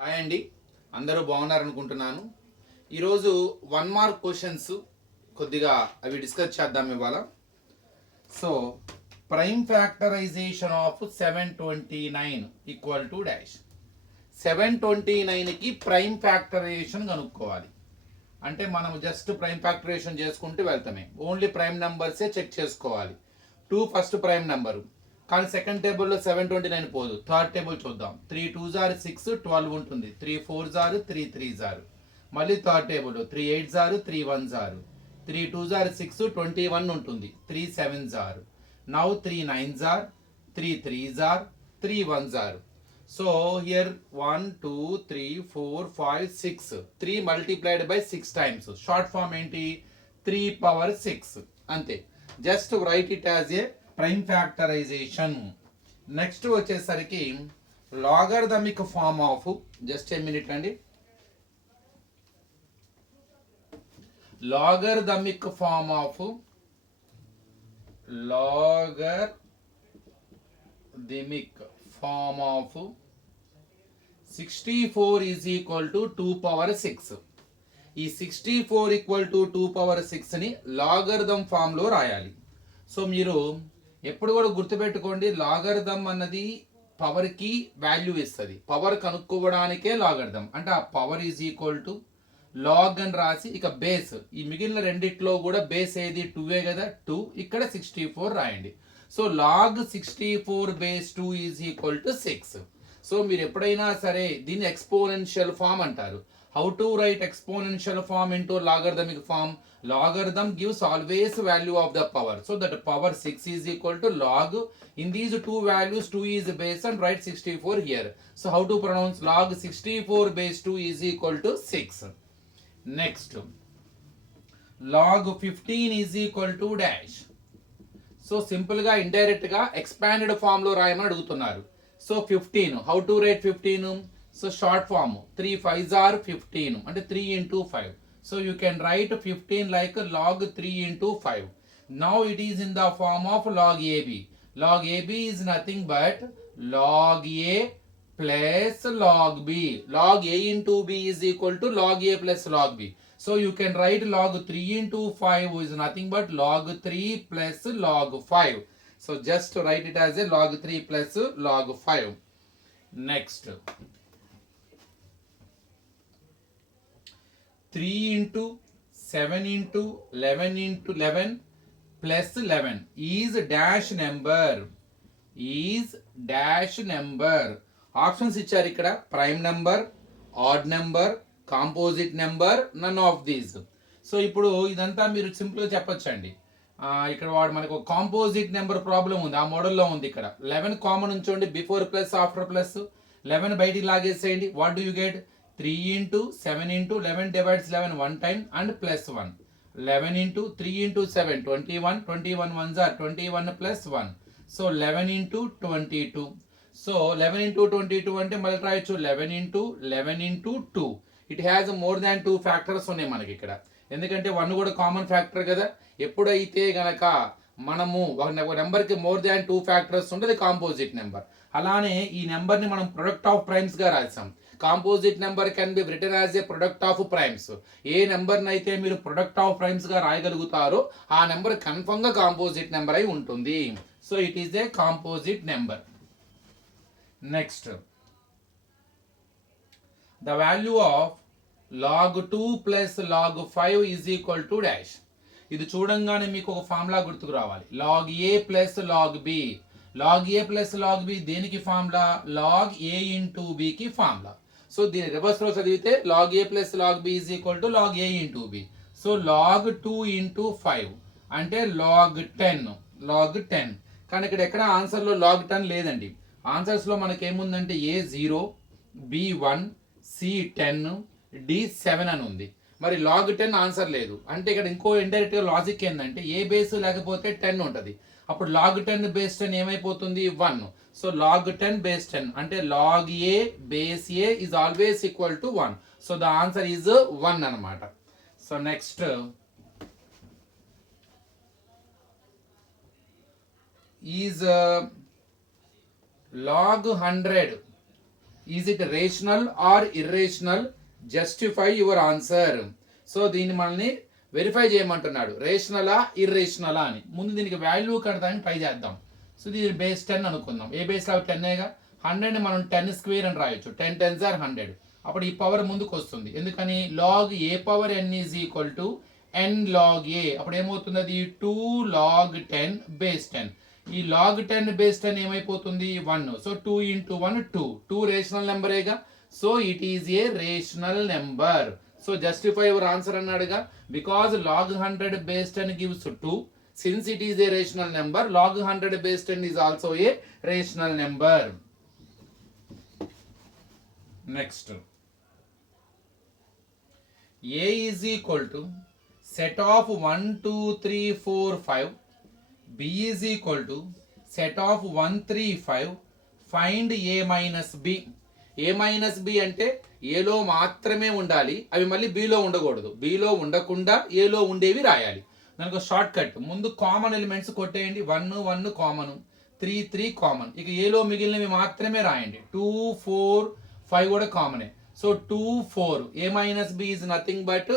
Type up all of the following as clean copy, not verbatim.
Hi అండి, అందరూ బాగున్నారనుకుంటున్నాను. ఈరోజు 1 మార్క్ క్వశ్చన్స్ కొద్దిగా అవి డిస్కస్ చేద్దాం ఇవాళ. So prime factorization of 729 equal to dash. 729కి ప్రైమ్ ఫ్యాక్టరైజేషన్ కనుక్కోవాలి. అంటే మనం జస్ట్ ప్రైమ్ ఫ్యాక్టరైజేషన్ చేసుకుంటూ వెళ్తామే, ఓన్లీ ప్రైమ్ నెంబర్సే చెక్ చేసుకోవాలి. 2 ఫస్ట్ ప్రైమ్ నెంబరు, కానీ సెకండ్ టేబుల్లో 729 పోదు. థర్డ్ టేబుల్ చూద్దాం. 3 2s are 6 12 ఉంటుంది. 3 4s are 3 3s are. మళ్ళీ third table 3 8s are 3 1s are. 3 2s are 6 21 ఉంటుంది. 3 7s are. Now 3 9s are, 3 3s are, 3 1s are. So here 1 2 3 4 5 6. 3 multiplied by 6 times. Short form ఏంటి? 3 power 6 అంతే. Just write it as a prime factorization. Next వచ్చేసరికి logarithmic form of, just a minute అండి, logarithmic form of 64 is equal to 2 power 6. ఈ 64 equal to 2 power 6ని logarithm ఫామ్లో రాయాలి. So మీరు ఎప్పుడు కూడా గుర్తుపెట్టుకోండి, లాగరిథం అన్నది పవర్కి వాల్యూ ఇస్తుంది. పవర్ కనుక్కోవడానికే లాగరిథం. అంటే ఆ power is equal to log అని రాసి, ఇక బేస్, ఈ మిగిలిన రెండిట్లో కూడా బేస్ ఏది 2 కదా, 2, ఇక్కడ 64 రాయండి. So log 64 base 2 is equal to 6. So మీరు ఎప్పుడైనా సరే దీన్ని ఎక్స్పోనెన్షియల్ ఫామ్ అంటారు. How to write exponential form into logarithmic form? Logarithm gives always value of the power. So that power 6 is equal to log. In these two values, 2 is base and write 64 here. So how to pronounce log 64 base 2 is equal to 6. Next, log 15 is equal to dash. So simple ga indirect ga expanded form lo రాయమని అడుగుతున్నారు. So 15, how to write 15? So short form 3 5s are 15 అంటే 3 into 5. So you can write 15 like log 3 into 5. Now it is in the form of log AB. Log AB is nothing but log A plus log B. Log A into B is equal to log A plus log B. So you can write log 3 into 5 is nothing but log 3 plus log 5. So just write it as a log 3 plus log 5. Next, 3 into 7 into 11 into 11 plus 11 is dash number. Options ఇచ్చారు ఇక్కడ, prime number, odd number, composite number, none of these. So ఇప్పుడు ఇదంతా మీరు సింపుల్గా చెప్పొచ్చండి. ఇక్కడ వాడు మనకు ఒక కాంపోజిట్ నెంబర్ ప్రాబ్లం ఉంది, ఆ మోడల్లో ఉంది. ఇక్కడ 11 కామన్ ఉంచండి, బిఫోర్ ప్లస్ ఆఫ్టర్ ప్లస్. 11 బయటికి లాగేసేయండి. What do you get? 3 into 7 into 11 divides 11 one time and plus 1. 11 into 3 into 7 21. 21 ones are 21 plus 1. So 11 into 22. So 11 into 22 అంటే మళ్ళీ రాయొచ్చు 11 into 11 into 2. It has more than 2 factors ఉన్నాయి మనకి ఇక్కడ, ఎందుకంటే 1 కూడా కామన్ ఫ్యాక్టర్ కదా. ఎప్పుడైతే గనక మనము ఒక నెంబర్కి మోర్ దాన్ 2 ఫ్యాక్టర్స్ ఉంటుంది కాంపోజిట్ నెంబర్. అలానే ఈ నెంబర్ని మనం ప్రొడక్ట్ ఆఫ్ ప్రైమ్స్గా రాసాం. Composite number can be written as a product of primes. ఏ నెంబర్ని అయితే మీరు ప్రొడక్ట్ ఆఫ్ ప్రైమ్స్గా రాయగలుగుతారో ఆ నెంబర్ కన్ఫర్మ్గా కాంపోజిట్ నెంబర్ అయి ఉంటుంది. So it is a composite number. Next, the value of log 2 plus log 5 is equal to dash. ఇది చూడంగానే మీకు ఒక ఫార్ములా గుర్తుకు రావాలి, log a plus log b. log a plus log b దేనికి formula? log a into b కి formula. So దీని reverse లో చదివితే log a plus log b is equal to log a into b. So log 2 into 5 అంటే log 10. కానీ ఇక్కడ ఎక్కడ ఆన్సర్లో log 10 లేదండి. ఆన్సర్స్లో మనకేముందంటే a 0, b 1, c 10, d 7 అని ఉంది. మరి log 10 ఆన్సర్ లేదు అంటే ఇక్కడ ఇంకో ఇండైరెక్ట్గా లాజిక్ ఏంటంటే ఏ బేస్ లేకపోతే 10 ఉంటుంది. అప్పుడు log 10 బేస్ 10 ఏమైపోతుంది? 1. సో log 10 బేస్ 10 అంటే log a బేస్ a is always equal to 1. So the answer is 1 అనమాట. So next, is log 100 is it rational or irrational, justify your answer. So దీన్ని మనల్ని వెరిఫై చేయమంటున్నాడు, రేషనలా ఇర్రేషనలా అని. ముందు దీనికి వాల్యూ కడతానికి ట్రై చేద్దాం. సో దీని బేస్ 10 అనుకుందాం. ఏ బేస్ అవి 10గా, 100 మనం 10 స్క్వేర్ అని రాయొచ్చు. 10 10s are 100. అప్పుడు ఈ పవర్ ముందుకు వస్తుంది, ఎందుకని log a power n is equal to n log a. అప్పుడు ఏమవుతుంది, అది 2 log 10 బేస్ 10. ఈ log 10 బేస్ 10 ఏమైపోతుంది, 1. సో 2 into 1 2 రేషనల్ నెంబరేగా. So it is a rational number. So justify your answer అన్నాడుగా, because log 100 base 10 gives 2. Since it is a rational number, log 100 base 10 is also a rational number. Next, a is equal to set of 1 2 3 4 5. b is equal to set of 1 3 5. Find a minus b. A minus B అంటే ఏలో మాత్రమే ఉండాలి, అవి మళ్ళీ below ఉండకూడదు. Below ఉండకుండా ఏలో ఉండేవి రాయాలి. దానికి షార్ట్ కట్, ముందు కామన్ ఎలిమెంట్స్ కొట్టేయండి. 1 1 కామన్, 3 3 కామన్. ఇక ఏలో మిగిలినవి మాత్రమే రాయండి. 2 4 5 కూడా కామనే. So 2 4, A minus B is nothing but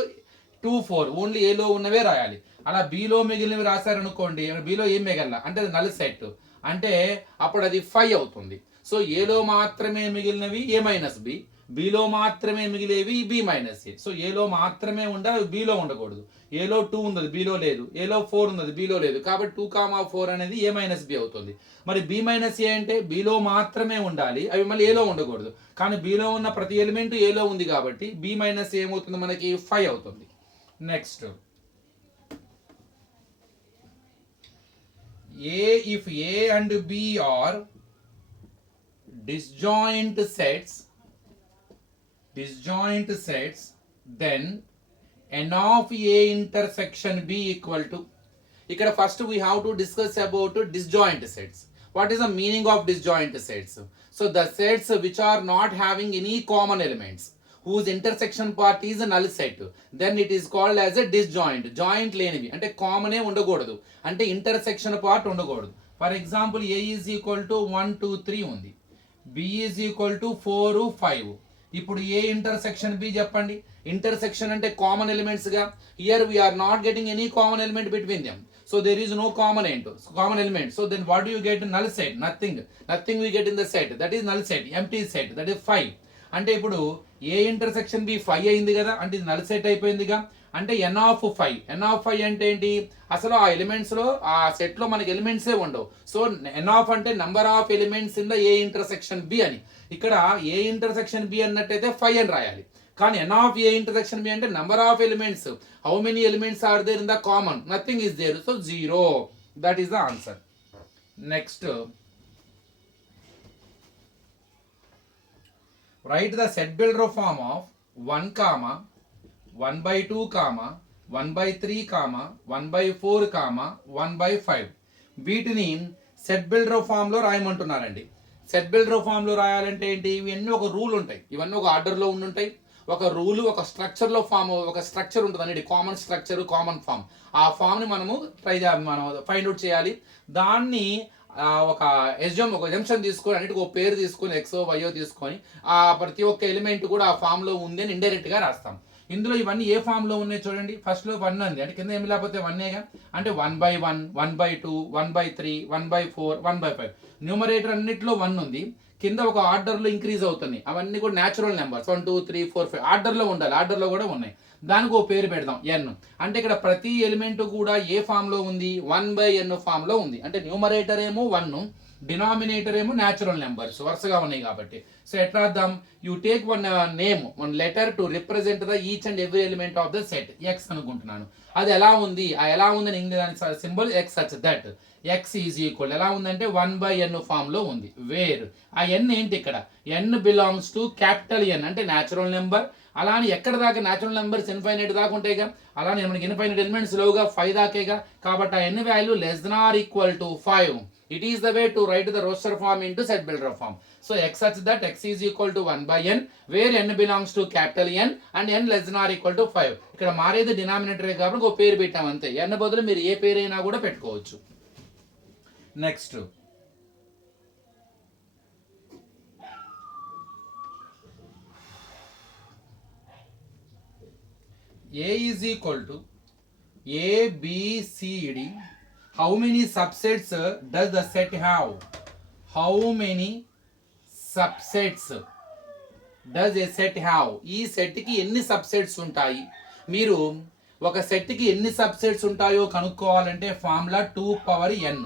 2 4. Only ఏలో ఉన్నవే రాయాలి. అలా బిలో మిగిలినవి రాశారనుకోండి, బిలో ఏం మిగల అంటే అది నల్ సెట్, అంటే అప్పుడు అది 5 అవుతుంది. సో ఏలో మాత్రమే మిగిలినవి ఏ మైనస్ బి, బిలో మాత్రమే మిగిలేవి బి మైనస్ ఏ. సో ఏలో మాత్రమే ఉండాలి, బిలో ఉండకూడదు. ఏలో 2 ఉంది, బిలో లేదు. ఏలో 4 ఉంది, బిలో లేదు. కాబట్టి 2, 4 అనేది ఏ మైనస్ బి అవుతుంది. మరి బి మైనస్ ఏ అంటే బిలో మాత్రమే ఉండాలి, అవి మళ్ళీ ఏలో ఉండకూడదు. కానీ బిలో ఉన్న ప్రతి ఎలిమెంట్ ఏలో ఉంది కాబట్టి బి మైనస్ ఏమవుతుంది, మనకి 5 అవుతుంది. Next, A if A and B are disjoint sets, then n of a intersection b equal to. ఇక్కడ first we have to discuss about disjoint sets. What is the meaning of disjoint sets? So the sets which are not having any common elements, whose intersection part is a null set, then it is called as a disjoint. Joint లేనివి అంటే common ఏ ఉండకూడదు, అంటే intersection part ఉండకూడదు. For example a is equal to 1 2 3 ఉంది, b is equal to 4 5. ఇప్పుడు A intersection B చెప్పండి. Intersection అంటే common elements గా. Here we are not getting any common element between them, so there is no common element. So then what do you get? Null set. Nothing we get in the set, that is null set, empty set, that is 5. అంటే ఇప్పుడు A intersection B 5 అయింది కదా, అంటే ఇది null set అయిపోయిందిగా. అంటే n of 5 అంటే ఏంటి, అసలు ఆ ఎలిమెంట్స్ లో ఆ సెట్ లో మనకి ఎలిమెంట్సే ఉండవు. సో n of అంటే number of elements in the A intersection B అని. ఇక్కడ ఏ ఇంటర్సెక్షన్ బి అన్నట్టయితే 5 అని రాయాలి. కానీ n of A intersection B అంటే number of elements, how many elements are there in the common, nothing is there, so 0. That is the answer. Next, write the set builder form of 1, 1/2, 1/3, 1/4, 1/5. వీటిని set builder form లో రాయమంటున్నారండి. Set builder form లో రాయాలంటే ఏంటి, ఇవన్నీ ఒక rule ఉంటాయి, ఇవన్నీ ఒక ఆర్డర్ లో ఉండుంటాయి. ఒక రూల్, ఒక స్ట్రక్చర్ లో ఫామ్, ఒక స్ట్రక్చర్ ఉంటుంది అనేది కామన్ స్ట్రక్చర్, కామన్ ఫామ్. ఆ ఫామ్ ని మనము మనం ఫైండ్ అవుట్ చేయాలి. దాన్ని ఒక ఎగ్జాంప్షన్ తీసుకొని, అన్నిటికీ ఒక పేరు తీసుకొని, ఎక్సో వైయో తీసుకొని, ఆ ప్రతి ఒక్క ఎలిమెంట్ కూడా ఆ ఫామ్ లో ఉంది అని ఇండైరెక్ట్ గా రాస్తాం. ఇందులో ఇవన్నీ ఏ ఫామ్ లో ఉన్నాయి చూడండి. ఫస్ట్ లో 1 ఉంది, అంటే కింద ఏమి లేకపోతే 1గా, అంటే 1/1, 1/2, 1/3, 1/4, 1/5. న్యూమరేటర్ అన్నిట్లో 1 ఉంది, కింద ఒక ఆర్డర్ లో ఇంక్రీజ్ అవుతున్నాయి. అవన్నీ కూడా న్యాచురల్ నెంబర్స్, 1 2 3 4 5 ఆర్డర్ లో ఉండాలి. ఆర్డర్ లో కూడా ఉన్నాయి. దానికి ఒక పేరు పెడదాం n. అంటే ఇక్కడ ప్రతి ఎలిమెంట్ కూడా ఏ ఫామ్ లో ఉంది, 1/n ఫామ్ లో ఉంది. అంటే న్యూమరేటర్ ఏమో 1, డినామినేటర్ ఏమో న్యాచురల్ నెంబర్స్ వరుసగా ఉన్నాయి కాబట్టి. సో ఎట్లా రాద్దాం, you take one name, one letter to represent the each and every element of the set. X అనుకుంటున్నాను. అది ఎలా ఉంది, ఆ ఎలా ఉందని English symbol X such that X is equal ఎలా ఉందంటే 1/n ఫామ్ లో ఉంది. వేర్ ఆ n ఏంటి, ఇక్కడ n belongs to capital N అంటే న్యాచురల్ నెంబర్. అలానే ఎక్కడ దాకా న్యాచురల్ నెంబర్స్ ఇన్ఫైనైట్ దాకా ఉంటాయిగా, అలానే మనకి ఇన్ఫైనైట్ ఎలిమెంట్స్ లోగా 5 దాకేగా. కాబట్టి ఆ n value less than or equal to 5. It is the way to write the roster form into set builder form. So x such that x is equal to 1/n where n belongs to capital N and n less than or equal to 5. ఇక్కడ మారేది denominator కాబట్టి ఒక పేరు పెట్టాం అంతే. n బదులు మీరు ఏ పేరైనా కూడా పెట్టుకోవచ్చు. Next, A is equal to A, B, C, D. How many subsets does the set have? How many subsets does a set have? ఈ సెట్కి ఎన్ని సబ్సెట్స్ ఉంటాయి? మీరు ఒక సెట్కి ఎన్ని సబ్సెట్స్ ఉంటాయో కనుక్కోవాలంటే ఫార్ములా 2 పవర్ n.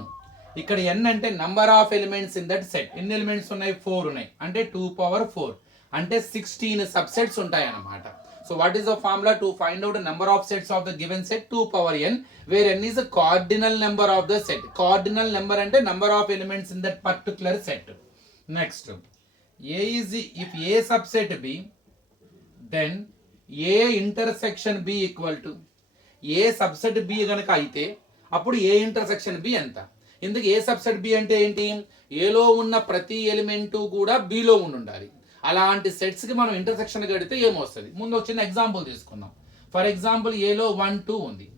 ఇక్కడ n అంటే number of elements in that set. ఎన్ని ఎలిమెంట్స్ ఉన్నాయి? 4 ఉన్నాయి. అంటే 2 పవర్ 4 అంటే 16 సబ్సెట్స్ ఉంటాయి అన్నమాట. So what is the formula to find out number of sets of the given set? 2 power n, where n is the cardinal number of the set. Cardinal number అంటే number of elements in that particular set. Next, A is if A subset B, then A intersection B equal to A subset B గనక అయితే అప్పుడు A intersection B ఎంత? ఇందుకు A subset B అంటే ఏంటి? ఏలో ఉన్న ప్రతి ఎలిమెంటు కూడా Bలో ఉండాలి. అలాంటి సెట్స్కి మనం ఇంటర్సెక్షన్ కడితే ఏమొస్తుంది? ముందు ఒక చిన్న ఎగ్జాంపుల్ తీసుకుందాం. ఫర్ ఎగ్జాంపుల్ ఏలో 1 2 ఉంది,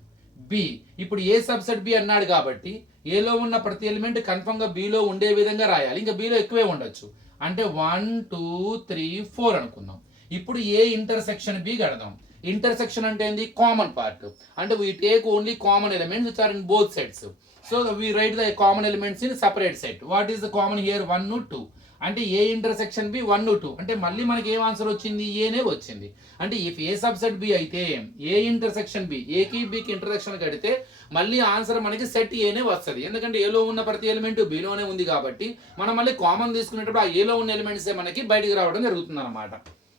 బి. ఇప్పుడు ఏ సబ్సెట్ బి అన్నాడు కాబట్టి ఏలో ఉన్న ప్రతి ఎలిమెంట్ కన్ఫర్మ్గా బిలో ఉండే విధంగా రాయాలి. ఇంకా బిలో ఎక్కువే ఉండొచ్చు. అంటే 1 2 3 4 అనుకుందాం. ఇప్పుడు ఏ ఇంటర్సెక్షన్ బి కడదాం. ఇంటర్సెక్షన్ అంటే ఏంది? Common part. అంటే we take only common elements which are in both sets. So we write the common elements in separate set. What is the common here? 1 2. అంటే ఏ ఇంటర్సెక్షన్ బి 1 2. అంటే మళ్ళీ మనకి ఏం answer వచ్చింది? ఏనే వచ్చింది. అంటే ఇఫ్ ఏ సబ్సెట్ బి అయితే ఏ ఇంటర్సెక్షన్ బి, ఏకి బికి ఇంటర్సెక్షన్ కడితే మళ్ళీ ఆన్సర్ మనకి సెట్ ఏనే వస్తుంది. ఎందుకంటే ఏలో ఉన్న ప్రతి ఎలిమెంట్ బిలోనే ఉంది కాబట్టి మనం మళ్ళీ కామన్ తీసుకునేటప్పుడు ఆ ఏలో ఉన్న ఎలిమెంట్సే మనకి బయటికి రావడం జరుగుతుంది అనమాట.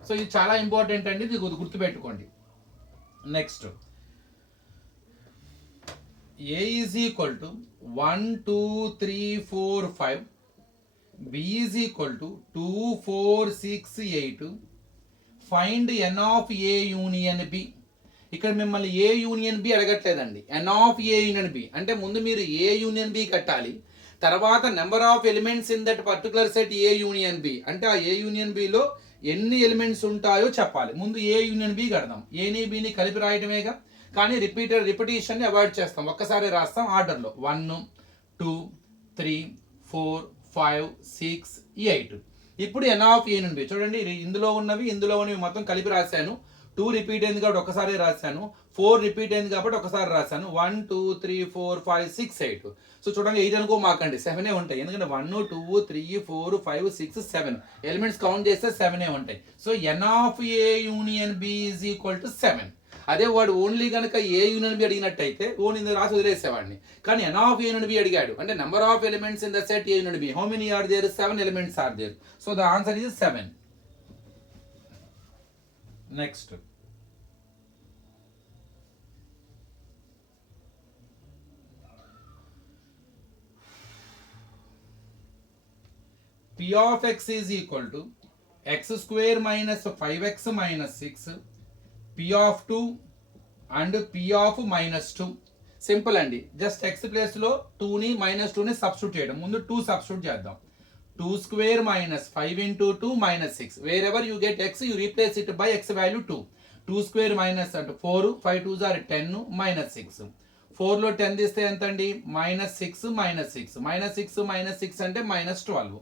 సో ఇది చాలా ఇంపార్టెంట్ అండి, ఇది గుర్తుపెట్టుకోండి. Next, A is equal to 1 2 3 4 5, B is equal to 2 4 6 8. Find n of A union B. ఇక్కడ మిమ్మల్ని ఏ యూనియన్ బి అడగట్లేదండి, n of A union B. అంటే ముందు మీరు ఏ యూనియన్ బి కట్టాలి, తర్వాత number of elements in that particular set A union B. అంటే ఆ ఏ యూనియన్ బిలో ఎన్ని ఎలిమెంట్స్ ఉంటాయో చెప్పాలి. ముందు ఏ యూనియన్ బి కడదాం. ఏని బిని కలిపి రాయటమేగా, కానీ రిపిటేషన్ని అవాయిడ్ చేస్తాం. ఒక్కసారి రాస్తాం ఆర్డర్లో. 1 2 3 4 5 6 8. ఇప్పుడు n ఆఫ్ ఏ నుండి చూడండి, ఇందులో ఉన్నవి మొత్తం కలిపి రాశాను. 2 రిపీట్ అయింది కాబట్టి ఒకసారి రాశాను. 4 రిపీట్ అయింది కాబట్టి ఒకసారి రాశాను. 1 2 3 4 5 6 8. సో చూడండి, 8 అనుకో మాకండి, 7 ఉంటాయి. ఎందుకంటే 1 2 3 4 5 6 7 ఎలిమెంట్స్ కౌంట్ చేస్తే 7 ఉంటాయి. So n of A union B is equal to 7. అదే వాడు ఓన్లీ కనుక ఏ యూనియన్ బి అడిగినట్టయితే ఓన్లీ రాసి వదిలేసేవాడిని. కానీ n of A union B అడిగాడు అంటే number of elements in the set A union B. How many are there? 7 elements are there. So the answer is 7. Next, P of x is equal to x square minus 5x minus 6, P of 2 and P of minus 2. Simple అండి, just x ప్లేస్లో 2ని -2ని substitute చేయడం. ముందు 2 substitute చేద్దాం. 2 square minus 5 into 2 minus 6. Wherever you get x, you replace it by x value 2. 2 square minus అంటే 4, 5 2s are 10 minus 6. 4లో 10 తీస్తే ఎంత అండి? -6 minus 6. -6 minus 6 అంటే -12.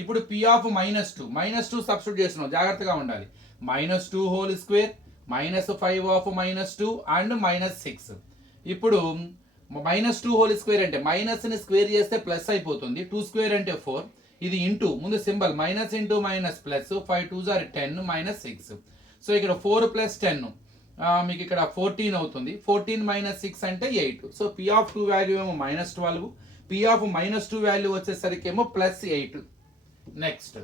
ఇప్పుడు P of -2 సబ్స్టిట్యూట్ చేస్తున్నాం, జాగ్రత్తగా ఉండాలి. -2 హోల్ స్క్వేర్ -5 ఆఫ్ -2 అండ్ -6. ఇప్పుడు -2 హోల్ స్క్వేర్ అంటే మైనస్ని స్క్వేర్ చేస్తే ప్లస్ అయిపోతుంది. 2 స్క్వేర్ అంటే 4. ఇది ఇంటూ ముందు symbol minus into minus plus. 5 2s are 10 minus 6. So ఇక్కడ 4 ప్లస్ 10 మీకు ఇక్కడ 14 అవుతుంది. 14 - 6 అంటే 8. సో P of 2 వాల్యూ ఏమో -12, P of -2 వాల్యూ వచ్చేసరికి ఏమో +8. Next,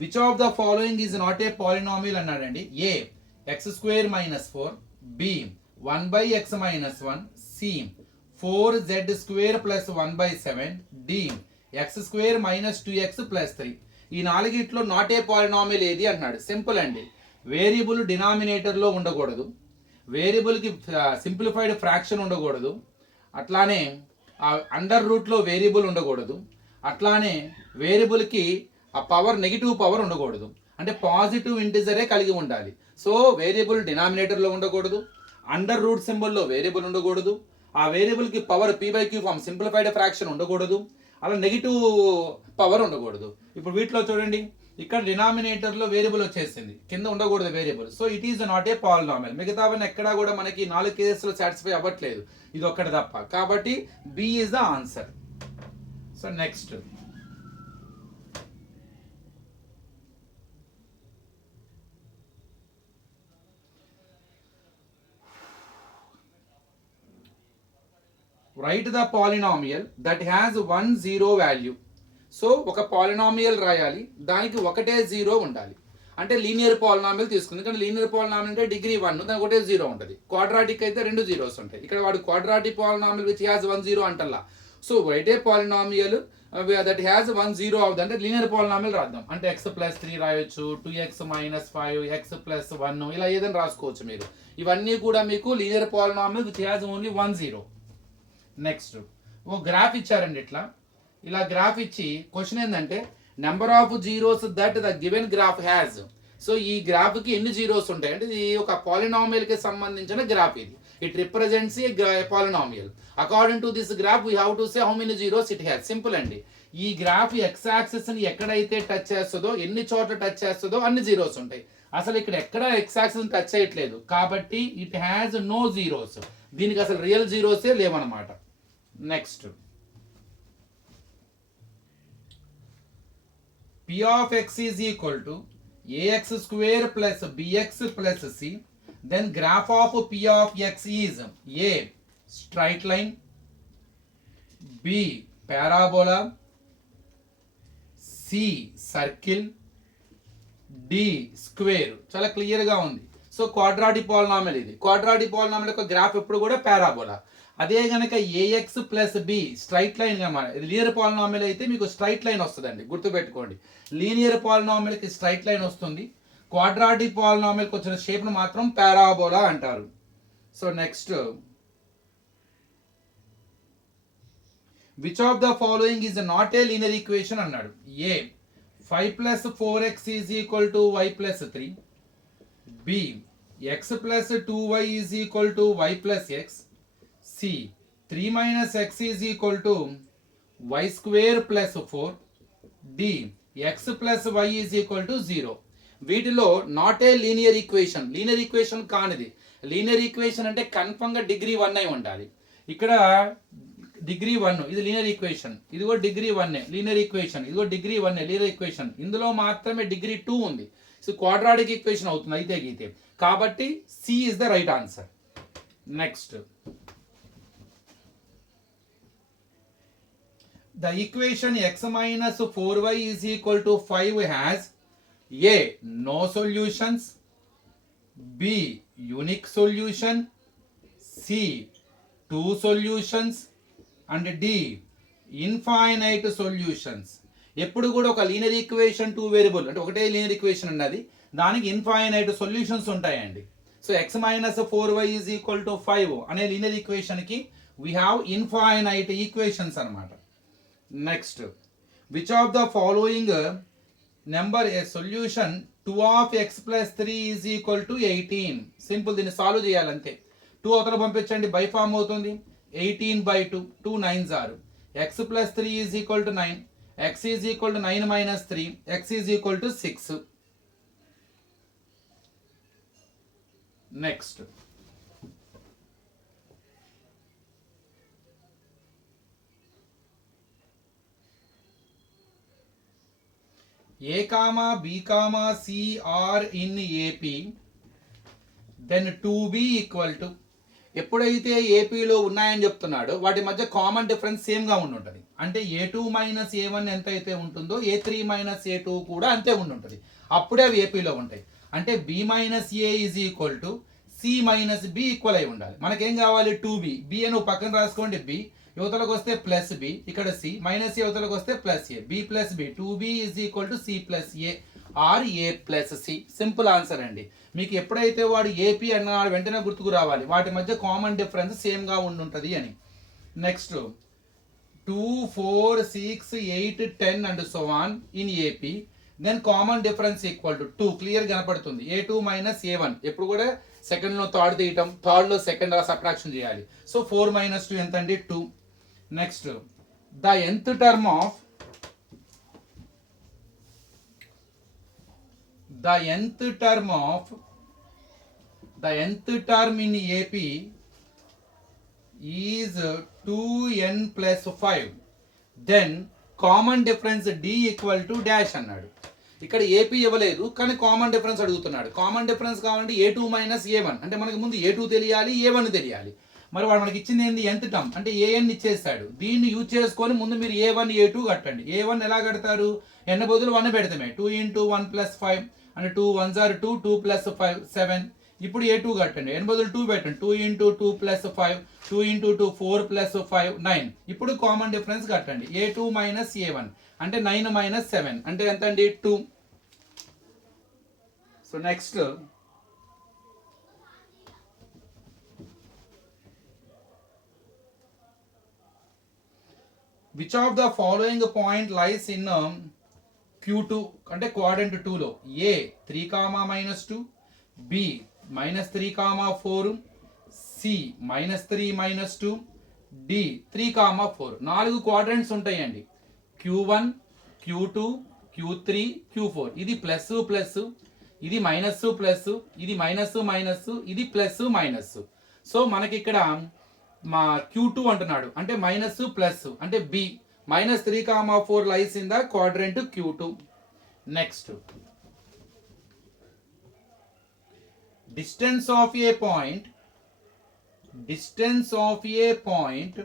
which of the following is not A polynomial అన్నాడండి. ఏ x² - 4, b 1/x - 1, c 4z² + 1/7, d x² - 2x + 3. ఈ నాలుగిట్లో నాట్ ఏ పాలినామియల్ ఏది అన్నాడు. సింపుల్ అండి, వేరియబుల్ డినామినేటర్లో ఉండకూడదు, వేరియబుల్కి సింప్లిఫైడ్ ఫ్రాక్షన్ ఉండకూడదు, అట్లానే అండర్ రూట్లో వేరియబుల్ ఉండకూడదు, అట్లానే వేరియబుల్కి ఆ పవర్ నెగిటివ్ పవర్ ఉండకూడదు. అంటే పాజిటివ్ ఇంటిజరే కలిగి ఉండాలి. సో వేరియబుల్ డినామినేటర్లో ఉండకూడదు, అండర్ రూట్ సింబల్లో వేరియబుల్ ఉండకూడదు, ఆ వేరియబుల్కి power p/q form simplified fraction ఉండకూడదు, అలా నెగిటివ్ పవర్ ఉండకూడదు. ఇప్పుడు వీటిలో చూడండి, ఇక్కడ డినామినేటర్ లో వేరియబుల్ వచ్చేసింది, కింద ఉండకూడదు variable. So it is not a polynomial. మిగతావన్నీ ఎక్కడా కూడా మనకి 4 కేసెస్లో సాటిస్ఫై అవ్వట్లేదు, ఇది ఒక్కటి తప్ప. కాబట్టి B is the answer. So next, write the polynomial that has 1 0 value. సో ఒక పాలినామియల్ రాయాలి, దానికి ఒకటే 0 ఉండాలి. అంటే లీనియర్ పాలినామియల్ తీసుకుంది, ఎందుకంటే లీనియర్ పాలినామియల్ అంటే డిగ్రీ 1, దానికి ఒకటే 0 ఉంటుంది. క్వాడ్రాటిక్ అయితే 2 zeros ఉంటాయి. ఇక్కడ వాడు క్వాడ్రాటిక్ పాలినామియల్ విచ్ హ్యాస్ 1 0 అంటల్లా. So write a polynomial that has 1 0 అవుతుంది, అంటే లీనియర్ పాలినామియల్ రాద్దాం. అంటే x+3 రాయొచ్చు, 2x - 5, x+1, ఇలా ఏదైనా రాసుకోవచ్చు మీరు. ఇవన్నీ కూడా మీకు linear polynomial which has only 1 0. Next, ఓ గ్రాఫ్ ఇచ్చారండి. ఇలా గ్రాఫ్ ఇచ్చి క్వశ్చన్ ఏంటంటే number of zeros that the given graph has. So ఈ గ్రాఫ్కి ఎన్ని జీరోస్ ఉంటాయి అంటే ఇది ఒక పాలినామియల్కి సంబంధించిన గ్రాఫ్. ఇది it represents A polynomial. According to this graph we have to say how many zeros it has. Simple అండి. ఈ గ్రాఫ్ ఎక్స్ యాక్సిస్ ని ఎక్కడైతే టచ్ చేస్తుందో, ఎన్ని చోట్ల టచ్ చేస్తుందో అన్ని జీరోస్ ఉంటాయి. అసలు ఇక్కడ ఎక్కడ ఎక్స్ యాక్సిస్ టచ్ చేయట్లేదు, కాబట్టి ఇట్ హ్యాస్ నో జీరోస్. దీనికి అసలు రియల్ జీరోసే లేవన్నమాట. Next, p of x is equal to ax square plus bx plus c. Then graph of p of x is a straight line, b parabola, c circle, d square. చాలా clear గా ఉంది. So quadratic polynomial ఇది. Quadratic polynomial యొక్క graph ఎప్పుడు కూడా parabola. అదే గనక ax plus B straight line గా ఇది లీనియర్ పాలినామియల్ అయితే మీకు స్ట్రైట్ లైన్ వస్తుందండి, గుర్తుపెట్టుకోండి. లీనియర్ పాలినామియల్ కి స్ట్రైట్ లైన్ వస్తుంది, క్వాడ్రాటిక్ పాలినామియల్ కి వచ్చిన షేప్ ను మాత్రం పారాబోలా అంటారు. So next, which of the following is not a linear equation అన్నాడు. A 5 + 4x is equal to y + 3, B x + 2y is equal to y + x, C 3 - x is equal to y square plus 4, D x plus y is equal to 0. వీటిలో not a linear equation, linear equation కానిది. Linear equation అంటే confirm గా degree 1 అయి ఉండాలి. ఇక్కడ degree 1, ఇది linear equation. ఇదిగో degree 1 linear equation, ఇదిగో డిగ్రీ 1 లీనియర్ ఈక్వేషన్. ఇందులో మాత్రమే డిగ్రీ 2 ఉంది. సో క్వాడ్రాటిక్ ఈక్వేషన్ అవుతుంది అయితే గీతే. కాబట్టి C is the right answer. Next, the equation x minus 4y is equal to 5 has a no solutions, b unique solution, c 2 solutions and d infinite solutions. ఎప్పుడు కూడా ఒక linear equation 2 variable అంటే ఒకటే linear equation ఉన్నది, దానికి infinite solutions ఉంటాయండి. So x minus 4y is equal to 5 అనే linear equation కి we have infinite ఈక్వేషన్స్ అన్నమాట. Next, which of the following number a solution 2 of x plus 3 is equal to 18. Simple, దీన్ని solve చేయాలంతే. 2 అవతల పంపించండి, by form అవుతుంది. 18/2, 2 9s are, x plus 3 is equal to 9, x is equal to 9 minus 3, x is equal to 6. Next, A, B, C are in AP, then 2B equal to. ఎప్పుడైతే ఏపీలో ఉన్నాయని చెప్తున్నాడో వాటి మధ్య కామన్ డిఫరెన్స్ సేమ్ గా ఉంటుంది. అంటే A2 - A1 ఎంత అయితే ఉంటుందో A3 - A2 కూడా అంతే ఉంటుంది. అప్పుడే అవి ఏపీలో ఉంటాయి. అంటే B - A is equal to C - B equal అయి ఉండాలి. మనకేం కావాలి? 2B. B అని పక్కన రాసుకోండి, B యువతలకు వస్తే ప్లస్ బి, ఇక్కడ సి మైనస్ ఏ యువతలకు వస్తే plus A, B plus B 2b is equal to C plus A or A plus C. Simple answer అండి. మీకు ఎప్పుడైతే వాడు ఏపీ అన్నాడు వెంటనే గుర్తుకు రావాలి, వాటి మధ్య కామన్ డిఫరెన్స్ సేమ్ గా ఉండుంటది అని. Next 2, 4, 6, 8, 10 and so on in AP, then common difference equal to 2. Clear కనపడుతుంది. A2 - A1 ఎప్పుడు కూడా సెకండ్ లో థర్డ్ తీయటం, థర్డ్ లో సెకండ్ అలా సబ్ట్రాక్షన్ చేయాలి. సో 4 - 2 ఎంత అండి? 2. Next the nth term of the nth term in AP is 2n plus 5, then common difference d equal to dash అన్నాడు. ఇక్కడ ఏపీ ఇవ్వలేదు కానీ కామన్ డిఫరెన్స్ అడుగుతున్నాడు. కామన్ డిఫరెన్స్ కావాలంటే A2 మైనస్ A1, అంటే మనకి ముందు A2 తెలియాలి, A1 తెలియాలి. మరి వాడు మనకి ఇచ్చింది ఏంది nth టర్మ్, అంటే an ఇచ్చేస్తాడు. దీన్ని యూజ్ చేసుకొని ముందు మీరు A1 A2 కట్టండి. A1 ఎలా కడతారు, n బదులు 1 పెడతామే, 2 into 1 plus 5 అంటే 2 1s are 2, 2 plus 5 7. ఇప్పుడు A2 కట్టండి, n బదులు 2 పెట్టండి, 2 into 2 plus 5, 2 into 2 4 plus 5 9. ఇప్పుడు కామన్ డిఫరెన్స్ కట్టండి, A2 మైనస్ A1 అంటే 9 మైనస్ 7 అంటే ఎంత అండి 2. So next which of the following point lies in Q2 అంటే క్వాడ్రంట్ 2 లో A 3, -2, B -3, -4, C -3, -2, D 3, 4. 4 quadrants ఉంటాయండి. Q1, Q2, Q3, Q4. ఇది ప్లస్ ప్లస్, ఇది మైనస్ ప్లస్, ఇది మైనస్ మైనస్, ఇది ప్లస్ మైనస్. సో మనకి ఇక్కడ మా Q2 అంటున్నాడు అంటే మైనస్ ప్లస్ అంటే B -3, 4 lies in the quadrant Q2. Next distance of a point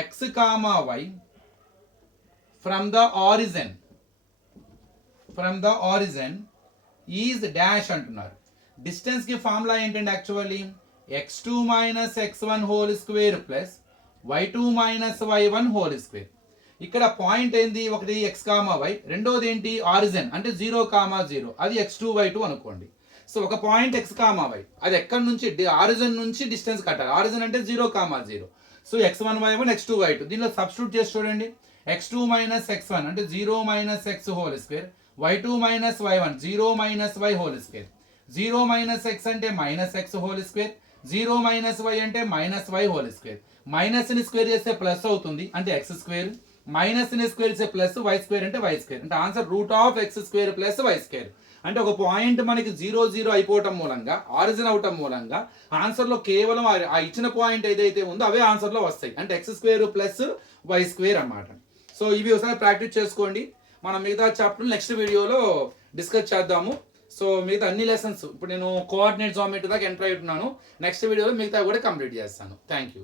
x comma y from the origin is dash అంటున్నారు. డిస్టెన్స్ కి ఫార్ములా ఏంటంటే actually x2 minus x1 whole square plus y2 minus y1 whole square. ఇక్కడ point ఏంది, ఒకటి x, y, రెండోది ఏంటి origin అంటే 0, 0, అది x2 y2 అనుకోండి. సో ఒక పాయింట్ x, y, అది ఎక్కడి నుంచి ఆరిజిన్ నుంచి డిస్టెన్స్ కట్టాలి. ఆరిజిన్ అంటే 0, 0. So x1 y1 x2 y2 దీనిలో సబ్స్టిట్యూట్ చేసి చూడండి. x2 minus x1 అంటే 0 minus x whole square, y2 minus y1 0 minus y whole square. 0 minus x అంటే minus x whole square, 0 minus y అంటే minus y whole square. Minus ని square చేస్తే plus అవుతుంది అంటే x స్క్వేర్, మైనస్ ని square చేస్తే plus y square అంటే y square. అంటే ఆన్సర్ √(x² + y²). అంటే ఒక పాయింట్ మనకి 0, 0 అయిపోవటం మూలంగా, ఆరిజిన్ అవటం మూలంగా ఆన్సర్లో కేవలం ఆ ఇచ్చిన పాయింట్ ఏదైతే ఉందో అవే ఆన్సర్లో వస్తాయి. అంటే x² + y² అన్నమాట. సో ఇవి ఒకసారి ప్రాక్టీస్ చేసుకోండి. మనం మిగతా చాప్టర్ నెక్స్ట్ వీడియోలో డిస్కస్ చేద్దాము. సో మిగతా అన్ని లెసన్స్ ఇప్పుడు నేను కోఆర్డినేట్ జామెట్రీ దాకా ఎంటర్ అవుతున్నాను. నెక్స్ట్ వీడియోలో మిగతా కూడా కంప్లీట్ చేస్తాను. Thank you.